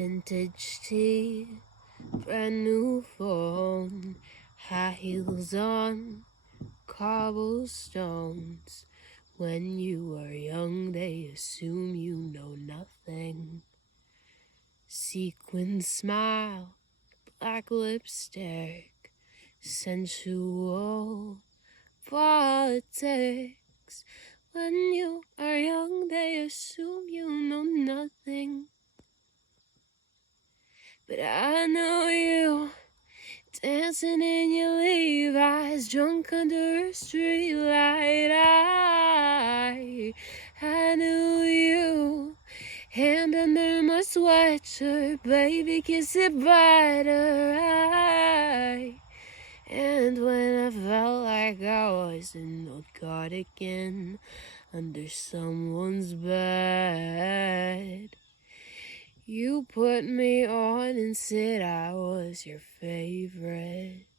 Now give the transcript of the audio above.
Vintage tea, brand new phone, high heels on cobblestones. When you are young, they assume you know nothing. Sequin smile, black lipstick, sensual politics. When you are young, they assume you know nothing. But I know you, dancing in your Levi's, drunk under a streetlight. I knew you, hand under my sweatshirt, baby, kiss it brighter. And when I felt like I was in a cardigan under someone's bed, you put me on and said I was your favorite.